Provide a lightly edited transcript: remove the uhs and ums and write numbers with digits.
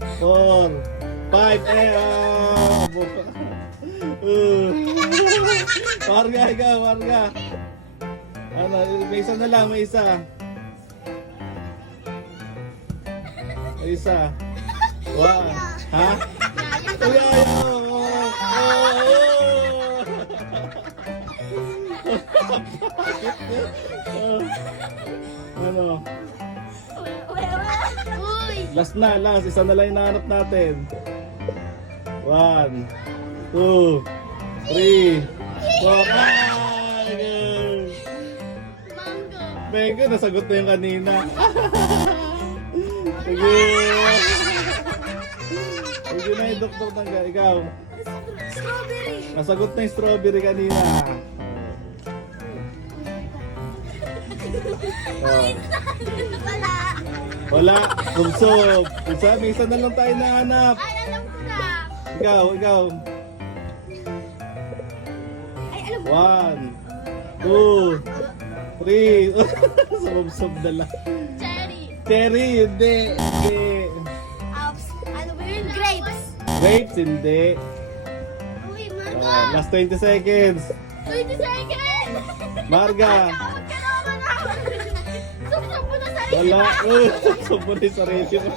4, 5, Marga, ikaw, Marga. Ano, may isa na lang, may isa. May isa. Wow. Ha? Ano? Last na, last. Isa na lang yung nahanap natin. 1, 2, 3, 4. Mango, nasagot na yung kanina. Sige. Sige na yung doktor tangga. Ikaw. Strawberry. Nasagot na yung strawberry kanina. Oh. Wala. Wala. Kumsob. May isa na lang tayo nahanap. Ay, alam ko na. Ikaw. Ay, alam ko. 1, 2, 3. Sumubsob na lang. Cherry. Cherry, hindi. Ano ba yun? Grapes. Grapes, hindi. Uy, mango. Last 20 seconds. 20 seconds. Marga. Tawag ka naman ako. Sumsam mo na sa Wala. Sumpo na yung sarili mo.